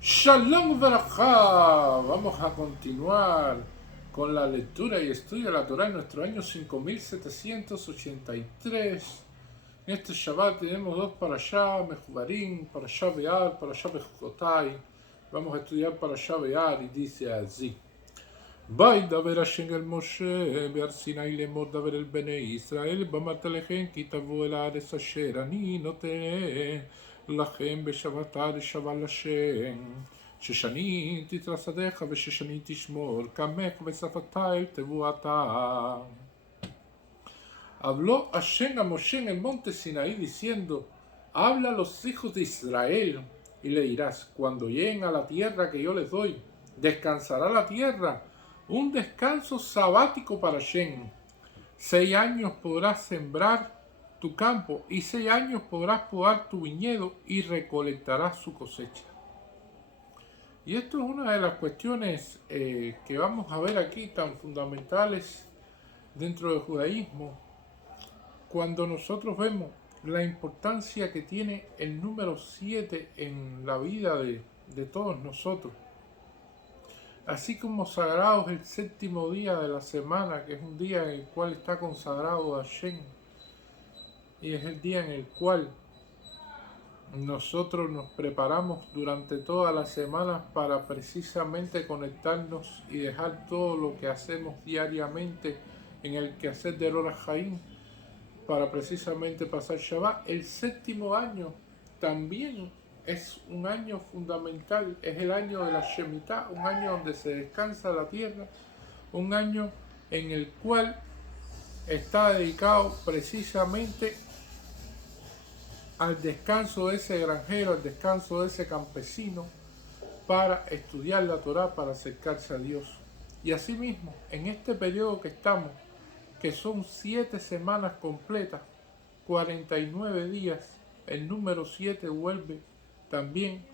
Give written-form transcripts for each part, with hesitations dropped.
Shalom Barajá. Vamos a continuar con la lectura y estudio de la Torah en nuestro año 5783. En este Shabbat tenemos dos parashá, Mejubarim, parashá Be'ar, parashá Bejukotai. Vamos a estudiar parashá Be'ar y dice así. וידבר השם אל משה בהר סיני לאמור דבר אל בני ישראל ואמרת לכם כי תבואו אל הארץ אשר אני נותן לכם בשבתה לשבע לשם ששנים תתרע שדיך וששנים תשמור קמך ושפתה אל תבואתה. Habló Hashem a Moshe en el monte Sinaí diciendo: habla a los hijos de Israel y le dirás: cuando lleguen a la tierra que yo les doy, descansará la tierra, un descanso sabático para Hashem. 6 años podrás sembrar tu campo y 6 años podrás podar tu viñedo y recolectarás su cosecha. Y esto es una de las cuestiones que vamos a ver aquí tan fundamentales dentro del judaísmo. Cuando nosotros vemos la importancia que tiene el número 7 en la vida de todos nosotros, así como sagrado es el séptimo día de la semana, que es un día en el cual está consagrado a Hashem, y es el día en el cual nosotros nos preparamos durante toda la semana para precisamente conectarnos y dejar todo lo que hacemos diariamente en el quehacer del Orah Haim para precisamente pasar Shabbat. El séptimo año también es un año fundamental, es el año de la Shemitah, un año donde se descansa la tierra, un año en el cual está dedicado precisamente al descanso de ese granjero, al descanso de ese campesino, para estudiar la Torah, para acercarse a Dios. Y asimismo, en este periodo que estamos, que son 7 semanas completas, 49 días, el número 7 vuelve también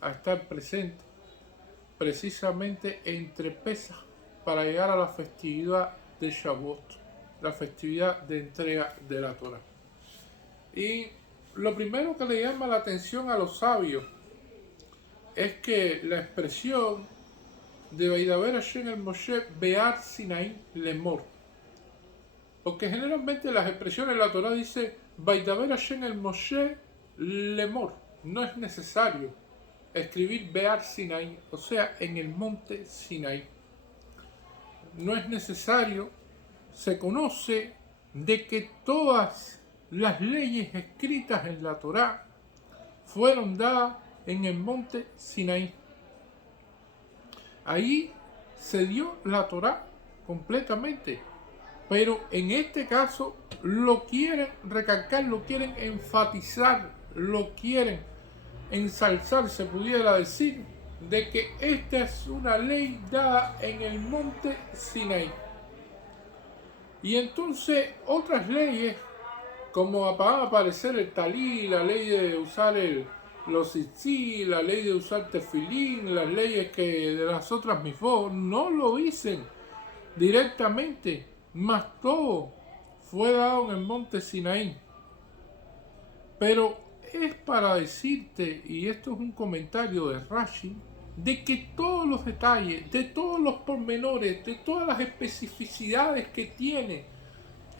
a estar presente, precisamente entre Pesaj, para llegar a la festividad de Shavuot, la festividad de entrega de la Torah. Y lo primero que le llama la atención a los sabios es que la expresión de Vaidaber Hashem el Moshe Be'ar Sinaí Lemor, porque generalmente las expresiones de la Torah dice Vaidaber Hashem el Moshe Lemor. No es necesario escribir Be'ar Sinaí, o sea, en el monte Sinaí. No es necesario, se conoce de que todas las leyes escritas en la Torah fueron dadas en el monte Sinaí. Ahí se dio la Torah completamente. Pero en este caso lo quieren recalcar, lo quieren enfatizar, lo quieren ensalzar, se pudiera decir, de que esta es una ley dada en el monte Sinaí. Y entonces otras leyes, como va a aparecer el talí, la ley de usar los tzitzí, la ley de usar tefilín, las leyes que de las otras mifot, no lo dicen directamente, mas todo fue dado en el monte Sinaí. Pero es para decirte, y esto es un comentario de Rashi, de que todos los detalles, de todos los pormenores, de todas las especificidades que tiene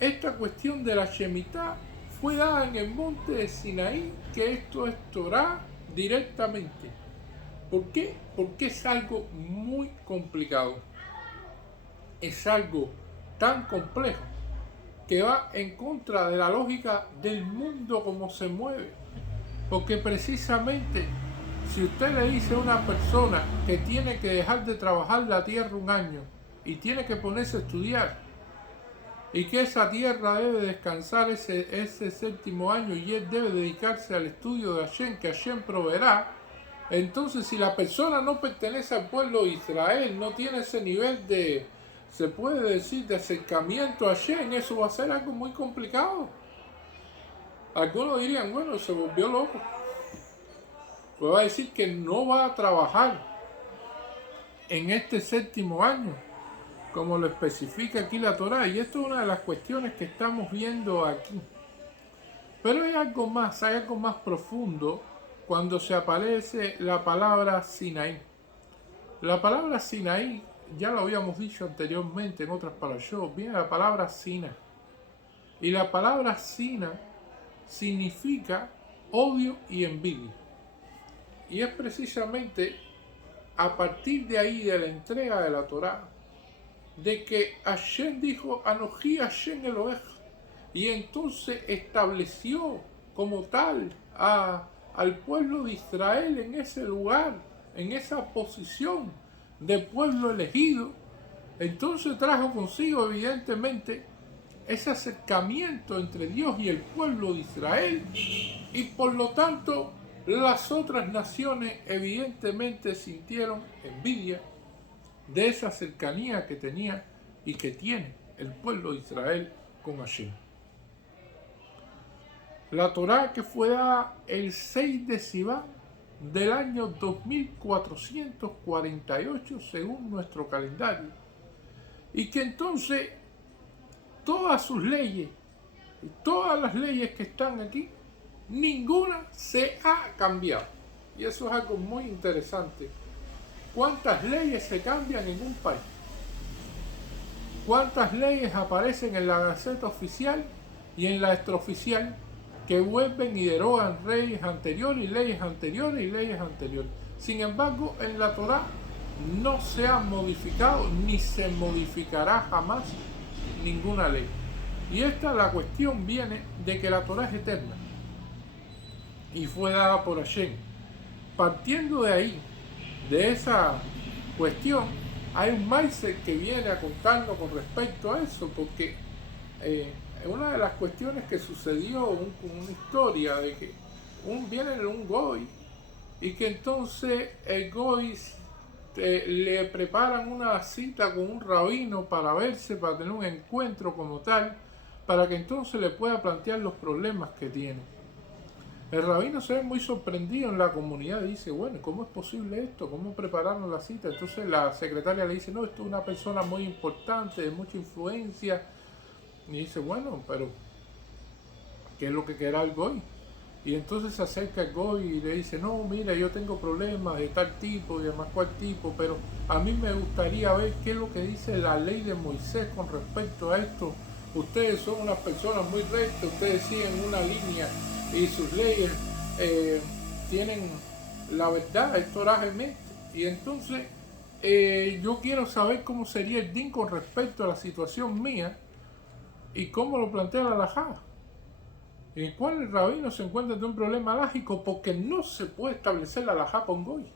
esta cuestión de la Shemitah fue dada en el monte de Sinaí, que esto es Torah directamente. ¿Por qué? Porque es algo muy complicado. Es algo tan complejo que va en contra de la lógica del mundo como se mueve. Porque precisamente si usted le dice a una persona que tiene que dejar de trabajar la tierra un año y tiene que ponerse a estudiar, y que esa tierra debe descansar ese séptimo año y él debe dedicarse al estudio de Hashem, que Hashem proveerá, entonces si la persona no pertenece al pueblo de Israel, no tiene ese nivel de, se puede decir, de acercamiento a Hashem, eso va a ser algo muy complicado. Algunos dirían, bueno, se volvió loco. Pues va a decir que no va a trabajar en este séptimo año, como lo especifica aquí la Torah, y esto es una de las cuestiones que estamos viendo aquí. Pero hay algo más profundo cuando se aparece la palabra Sinaí. La palabra Sinaí, ya lo habíamos dicho anteriormente en otras parashot, viene la palabra Sina. Y la palabra Sina significa odio y envidia. Y es precisamente a partir de ahí, de la entrega de la Torá, de que Hashem dijo, Anoji Hashem Elohej, y entonces estableció como tal al pueblo de Israel en ese lugar, en esa posición de pueblo elegido. Entonces trajo consigo evidentemente ese acercamiento entre Dios y el pueblo de Israel, y por lo tanto las otras naciones evidentemente sintieron envidia de esa cercanía que tenía y que tiene el pueblo de Israel con Hashem. La Torá que fue dada el 6 de Sivan del año 2448 según nuestro calendario, y que entonces todas sus leyes, todas las leyes que están aquí, ninguna se ha cambiado. Y eso es algo muy interesante. ¿Cuántas leyes se cambian en un país? ¿Cuántas leyes aparecen en la Gaceta Oficial y en la extraoficial que vuelven y derogan leyes anteriores y leyes anteriores y leyes anteriores? Sin embargo, en la Torá no se ha modificado ni se modificará jamás ninguna ley. Y la cuestión viene de que la Torá es eterna y fue dada por Hashem. Partiendo de ahí, de esa cuestión, hay un mindset que viene a contarnos con respecto a eso, porque una de las cuestiones que sucedió, una historia de que viene un goy y que entonces el goy le preparan una cita con un rabino para verse, para tener un encuentro como tal, para que entonces le pueda plantear los problemas que tiene. El rabino se ve muy sorprendido en la comunidad y dice, bueno, ¿cómo es posible esto? ¿Cómo prepararon la cita? Entonces la secretaria le dice, no, esto es una persona muy importante, de mucha influencia. Y dice, bueno, pero ¿qué es lo que querrá el goy? Y entonces se acerca el goy y le dice, no, mira, yo tengo problemas de tal tipo, de más cual tipo, pero a mí me gustaría ver qué es lo que dice la ley de Moisés con respecto a esto. Ustedes son unas personas muy rectas, ustedes siguen una línea y sus leyes tienen la verdad, esto orajemente. Y entonces yo quiero saber cómo sería el din con respecto a la situación mía y cómo lo plantea la halajá, en el cual el rabino se encuentra ante un problema lógico, porque no se puede establecer la halajá con goy,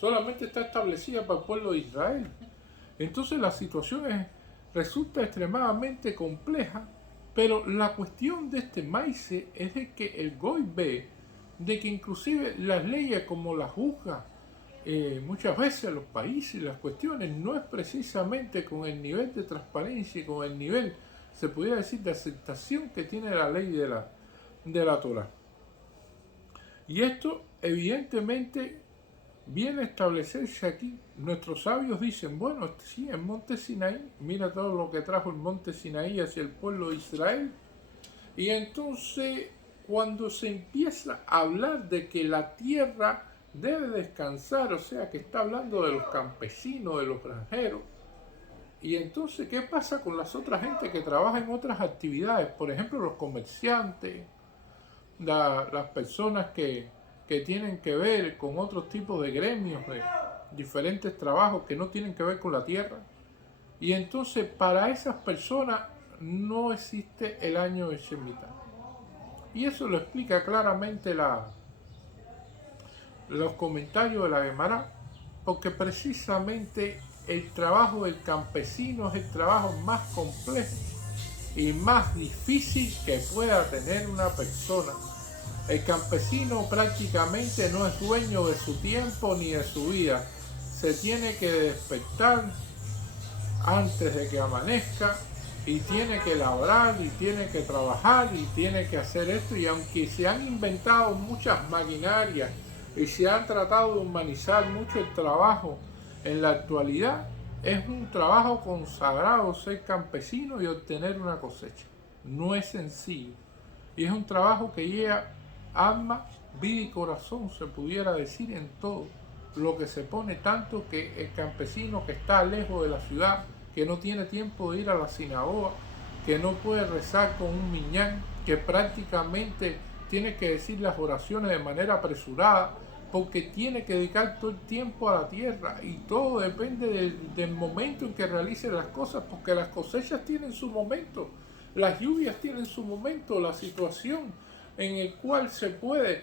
solamente está establecida para el pueblo de Israel. Entonces la situación resulta extremadamente compleja, pero la cuestión de este maíz es de que el goy ve de que inclusive las leyes como las juzga muchas veces los países, las cuestiones, no es precisamente con el nivel de transparencia y con el nivel, se podría decir, de aceptación que tiene la ley de la Torá. Y esto evidentemente viene a establecerse aquí. Nuestros sabios dicen, bueno, sí, el monte Sinaí, mira todo lo que trajo el monte Sinaí hacia el pueblo de Israel. Y entonces, cuando se empieza a hablar de que la tierra debe descansar, o sea, que está hablando de los campesinos, de los granjeros, y entonces, ¿qué pasa con las otras gente que trabaja en otras actividades? Por ejemplo, los comerciantes, las personas que tienen que ver con otros tipos de gremios, de diferentes trabajos que no tienen que ver con la tierra. Y entonces para esas personas no existe el año de Shemitah. Y eso lo explica claramente los comentarios de la Gemara, porque precisamente el trabajo del campesino es el trabajo más complejo y más difícil que pueda tener una persona. El campesino prácticamente no es dueño de su tiempo ni de su vida. Se tiene que despertar antes de que amanezca y tiene que labrar y tiene que trabajar y tiene que hacer esto. Y aunque se han inventado muchas maquinarias y se han tratado de humanizar mucho el trabajo en la actualidad, es un trabajo consagrado ser campesino y obtener una cosecha. No es sencillo. Y es un trabajo que lleva alma, vida y corazón, se pudiera decir, en todo lo que se pone, tanto que el campesino que está lejos de la ciudad, que no tiene tiempo de ir a la sinagoga, que no puede rezar con un minyan, que prácticamente tiene que decir las oraciones de manera apresurada, porque tiene que dedicar todo el tiempo a la tierra, y todo depende del momento en que realice las cosas, porque las cosechas tienen su momento, las lluvias tienen su momento, la situación en el cual se puede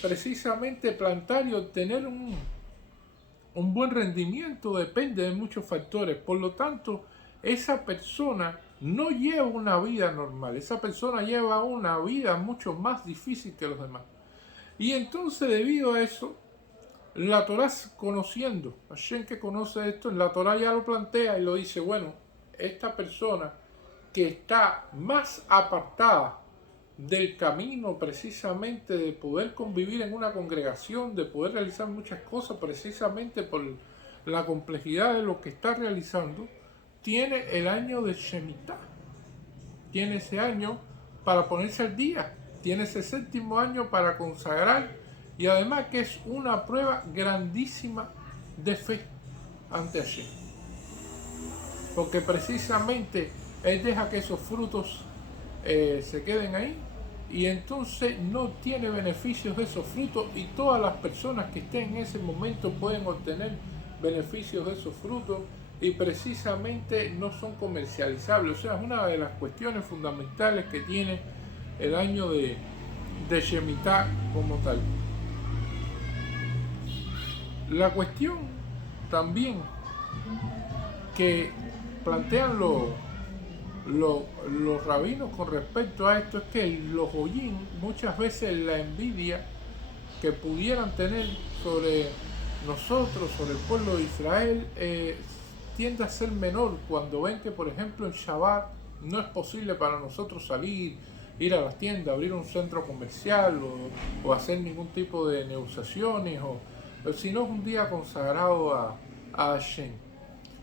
precisamente plantar y obtener un buen rendimiento depende de muchos factores. Por lo tanto, esa persona no lleva una vida normal, esa persona lleva una vida mucho más difícil que los demás. Y entonces, debido a eso, la Torá, conociendo, Hashem, que conoce esto, la Torá ya lo plantea y lo dice: bueno, esta persona que está más apartada del camino precisamente de poder convivir en una congregación, de poder realizar muchas cosas precisamente por la complejidad de lo que está realizando, tiene el año de Shemitah, tiene ese año para ponerse al día, tiene ese séptimo año para consagrar, y además que es una prueba grandísima de fe ante Hashem, porque precisamente él deja que esos frutos se queden ahí, y entonces no tiene beneficios de esos frutos, y todas las personas que estén en ese momento pueden obtener beneficios de esos frutos, y precisamente no son comercializables. O sea, es una de las cuestiones fundamentales que tiene el año de Shemitah como tal. La cuestión también que plantean los rabinos con respecto a esto es que los goyim, muchas veces la envidia que pudieran tener sobre nosotros, sobre el pueblo de Israel, tiende a ser menor cuando ven que, por ejemplo, en Shabbat no es posible para nosotros salir, ir a las tiendas, abrir un centro comercial o hacer ningún tipo de negociaciones, sino es un día consagrado a Hashem.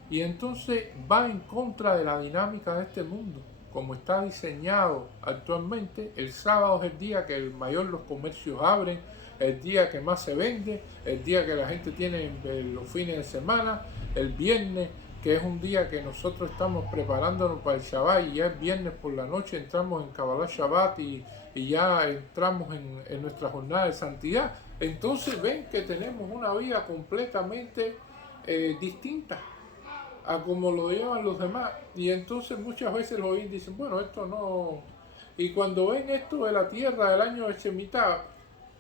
Y entonces va en contra de la dinámica de este mundo. Como está diseñado actualmente, el sábado es el día que el mayor los comercios abren, el día que más se vende, el día que la gente tiene los fines de semana, el viernes, que es un día que nosotros estamos preparándonos para el Shabbat, y ya el viernes por la noche entramos en Kabbalah Shabbat y ya entramos en nuestra jornada de santidad. Entonces ven que tenemos una vida completamente distinta a como lo llevan los demás, y entonces muchas veces los oyen dicen: bueno, esto no. Y cuando ven esto de la tierra del año de Shemitah,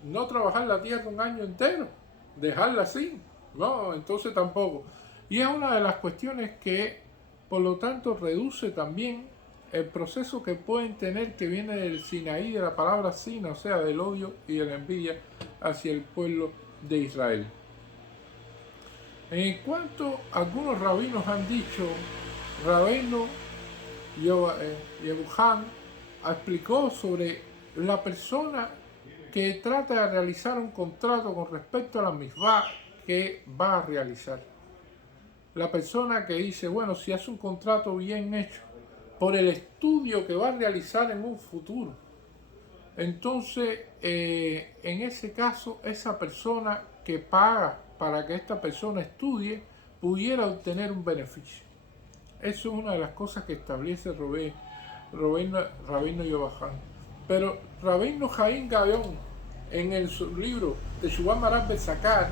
no trabajar la tierra un año entero, dejarla así, no, entonces tampoco. Y es una de las cuestiones que, por lo tanto, reduce también el proceso que pueden tener, que viene del Sinaí, de la palabra Sina, o sea, del odio y de la envidia hacia el pueblo de Israel. En cuanto algunos rabinos han dicho, Rabbeinu Yehuhan explicó sobre la persona que trata de realizar un contrato con respecto a la misvá que va a realizar. La persona que dice: bueno, si hace un contrato bien hecho por el estudio que va a realizar en un futuro, entonces en ese caso, esa persona que paga para que esta persona estudie pudiera obtener un beneficio. Eso es una de las cosas que establece Rabbeinu Yehuhan. Pero Rabbeinu Haim Gaon, en su libro de Teshuvah Marab Betzakar,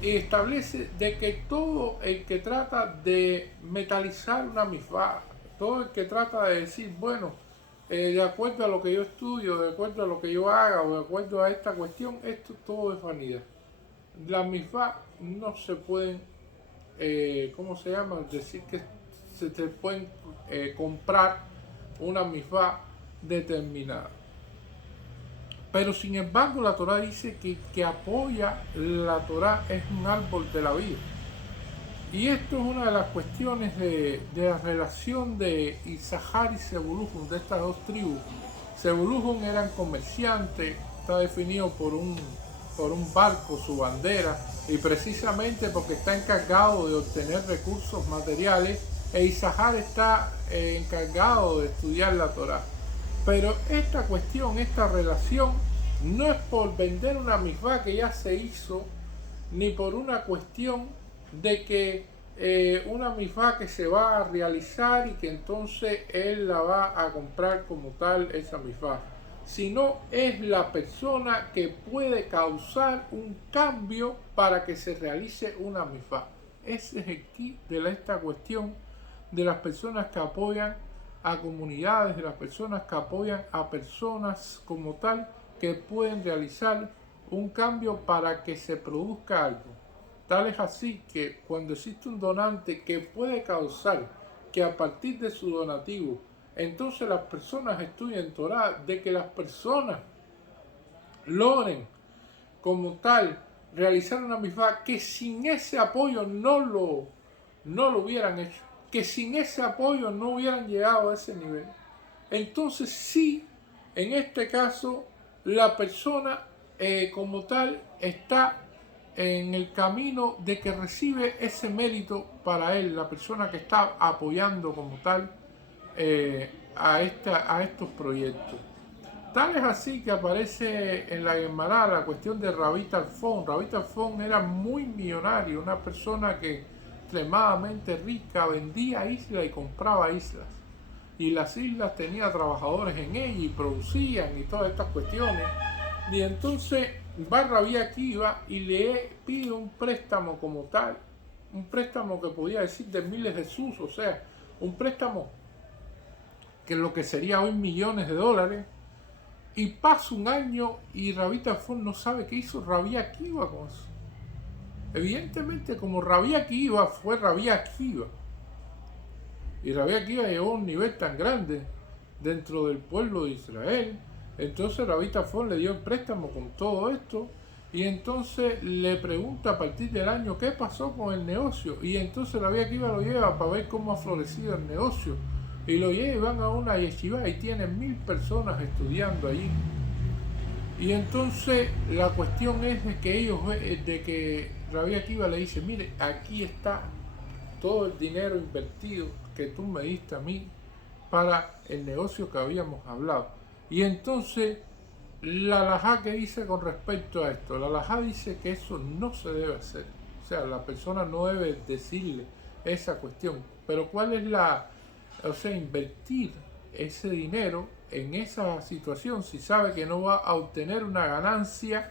establece de que todo el que trata de metalizar una misvá, todo el que trata de decir: bueno, de acuerdo a lo que yo estudio, de acuerdo a lo que yo haga, o de acuerdo a esta cuestión, esto todo es vanidad. Las misvá no se pueden, decir que se te pueden comprar una misvá determinada. Pero sin embargo, la Torá dice que apoya la Torá es un árbol de la vida. Y esto es una de las cuestiones de la relación de Isahar y Zebulun, de estas dos tribus. Zebulun eran comerciantes, está definido por un barco, su bandera, y precisamente porque está encargado de obtener recursos materiales, e Isahar está encargado de estudiar la Torá. Pero esta cuestión, esta relación, No es por vender una misbah que ya se hizo, ni por una cuestión de que una misbah que se va a realizar y que entonces él la va a comprar como tal esa misbah, sino es la persona que puede causar un cambio para que se realice una misbah. Ese es el key de esta cuestión de las personas que apoyan a comunidades, de las personas que apoyan a personas como tal que pueden realizar un cambio para que se produzca algo. Tal es así que cuando existe un donante que puede causar que a partir de su donativo entonces las personas estudien Torah, de que las personas logren como tal realizar una misbah, que sin ese apoyo no lo hubieran hecho, que sin ese apoyo no hubieran llegado a ese nivel. Entonces sí, en este caso, la persona como tal está en el camino de que recibe ese mérito para él, la persona que está apoyando como tal a estos proyectos. Tal es así que aparece en la Gemara la cuestión de Rabí Tarfón. Rabí Tarfón era muy millonario, una persona que extremadamente rica, vendía islas y compraba islas. Y las islas tenía trabajadores en ellas y producían y todas estas cuestiones. Y entonces va Rabí Akiva y le pide un préstamo como tal, un préstamo que podía decir de miles de sus, o sea, un préstamo que lo que sería hoy millones de dólares. Y pasa un año y Rabí Tarfón no sabe qué hizo Rabí Akiva con eso. Evidentemente, como Rabí Akiva fue Rabí Akiva, y Rabí Akiva llegó a un nivel tan grande dentro del pueblo de Israel, entonces Rabí Tarfón le dio el préstamo con todo esto, y entonces le pregunta a partir del año qué pasó con el negocio, y entonces Rabí Akiva lo lleva para ver cómo ha florecido el negocio, y lo llevan y van a una yeshiva y tienen 1000 personas estudiando allí. Y entonces la cuestión es de que Rabí Akiva le dice, mire, aquí está todo el dinero invertido que tú me diste a mí para el negocio que habíamos hablado. Y entonces la halajá que dice con respecto a esto, la halajá dice que eso no se debe hacer. O sea, la persona no debe decirle esa cuestión. Pero ¿cuál es o sea, invertir ese dinero en esa situación si sabe que no va a obtener una ganancia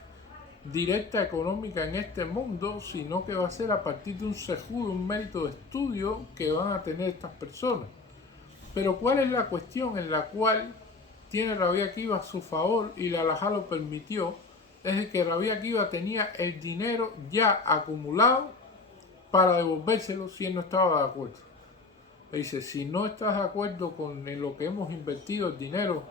directa económica en este mundo, sino que va a ser a partir de un sejudo, un mérito de estudio que van a tener estas personas? Pero ¿cuál es la cuestión en la cual tiene Rabí Akiva a su favor y la halajá lo permitió? Es de que Rabí Akiva tenía el dinero ya acumulado para devolvérselo si él no estaba de acuerdo. Le dice, si no estás de acuerdo con lo que hemos invertido el dinero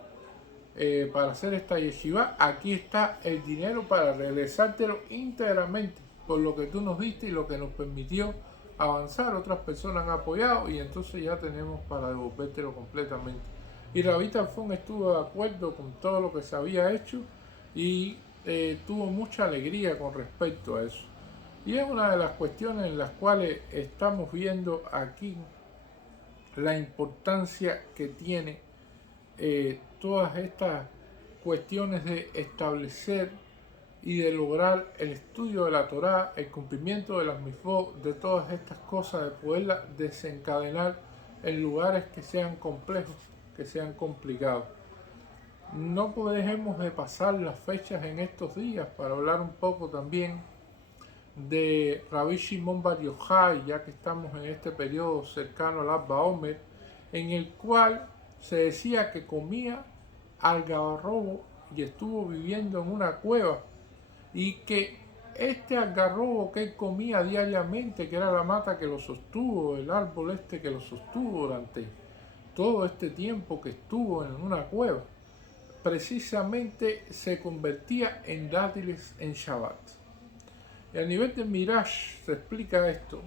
para hacer esta yeshiva, aquí está el dinero para regresártelo íntegramente por lo que tú nos diste y lo que nos permitió avanzar. Otras personas han apoyado y entonces ya tenemos para devolvértelo completamente. Y Rabí Tarfón estuvo de acuerdo con todo lo que se había hecho y tuvo mucha alegría con respecto a eso. Y es una de las cuestiones en las cuales estamos viendo aquí la importancia que tiene todas estas cuestiones de establecer y de lograr el estudio de la Torá, el cumplimiento de las mitzvot, de todas estas cosas, de poderlas desencadenar en lugares que sean complejos, que sean complicados. No podemos de pasar las fechas en estos días para hablar un poco también de Rabbi Shimon Bar Yochai, ya que estamos en este periodo cercano al Lag BaOmer, en el cual se decía que comía algarrobo y estuvo viviendo en una cueva, y que este algarrobo que él comía diariamente, que era la mata que lo sostuvo, el árbol este que lo sostuvo durante todo este tiempo que estuvo en una cueva, precisamente se convertía en dátiles en Shabbat. Y a nivel de Midrash se explica esto,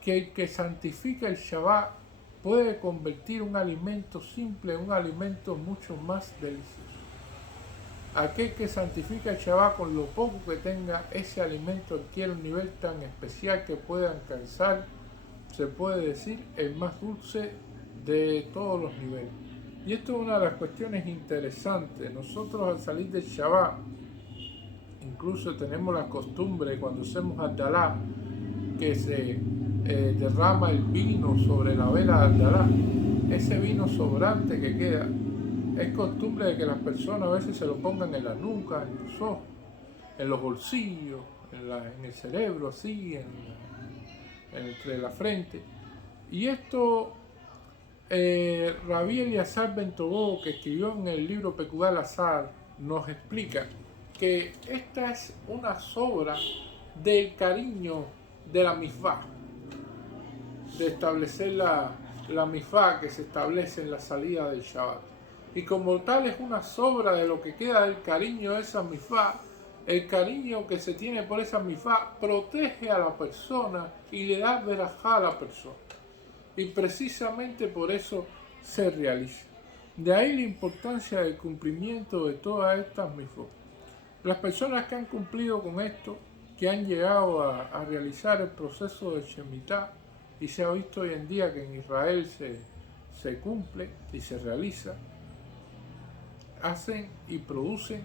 que el que santifica el Shabbat puede convertir un alimento simple en un alimento mucho más delicioso. Aquel que santifica el Shabbat con lo poco que tenga, ese alimento adquiere un nivel tan especial que puede alcanzar, se puede decir, el más dulce de todos los niveles. Y esto es una de las cuestiones interesantes. Nosotros al salir del Shabbat, incluso tenemos la costumbre cuando hacemos Abdalá, que se derrama el vino sobre la vela de Abdalá. Ese vino sobrante que queda, es costumbre de que las personas a veces se lo pongan en la nuca, en los ojos, en los bolsillos, en el cerebro, así, entre la frente. Y esto, Rabí Eliezer ben Tobó, que escribió en el libro Pekudá al-Azar, nos explica que esta es una sobra del cariño de la mifá, de establecer la mifá que se establece en la salida del Shabbat. Y como tal es una sobra de lo que queda del cariño de esa mifá. El cariño que se tiene por esa mifá protege a la persona y le da verajá a la persona. Y precisamente por eso se realiza. De ahí la importancia del cumplimiento de todas estas mifot. Las personas que han cumplido con esto, que han llegado a realizar el proceso de Shemitah, y se ha visto hoy en día que en Israel se cumple y se realiza, hacen y producen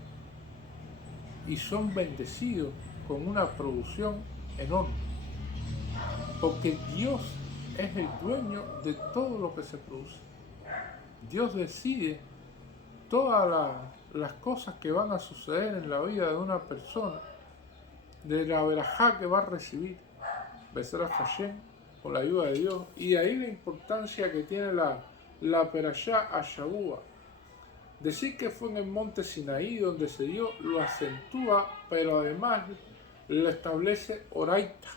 y son bendecidos con una producción enorme, porque Dios es el dueño de todo lo que se produce. Dios decide todas las cosas que van a suceder en la vida de una persona, de la verajá que va a recibir, Becerra Hashem, con la ayuda de Dios. Y de ahí la importancia que tiene la Perashá Ashabúa. Decir que fue en el monte Sinaí donde se dio, lo acentúa, pero además lo establece Oraita.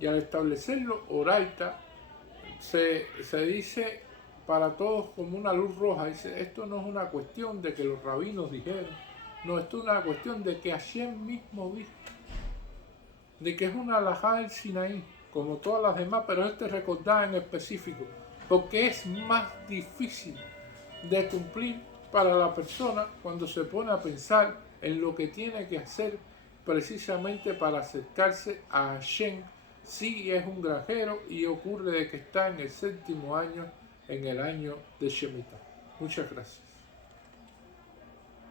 Y al establecerlo Oraita, se dice para todos como una luz roja. Dice, esto no es una cuestión de que los rabinos dijeron, no, esto es una cuestión de que Hashem mismo dijo, de que es una alajá del Sinaí, como todas las demás, pero recordada en específico, porque es más difícil de cumplir para la persona cuando se pone a pensar en lo que tiene que hacer precisamente para acercarse a Hashem. Si es un granjero y ocurre de que está en el 7º año, en el año de Shemitah. Muchas gracias.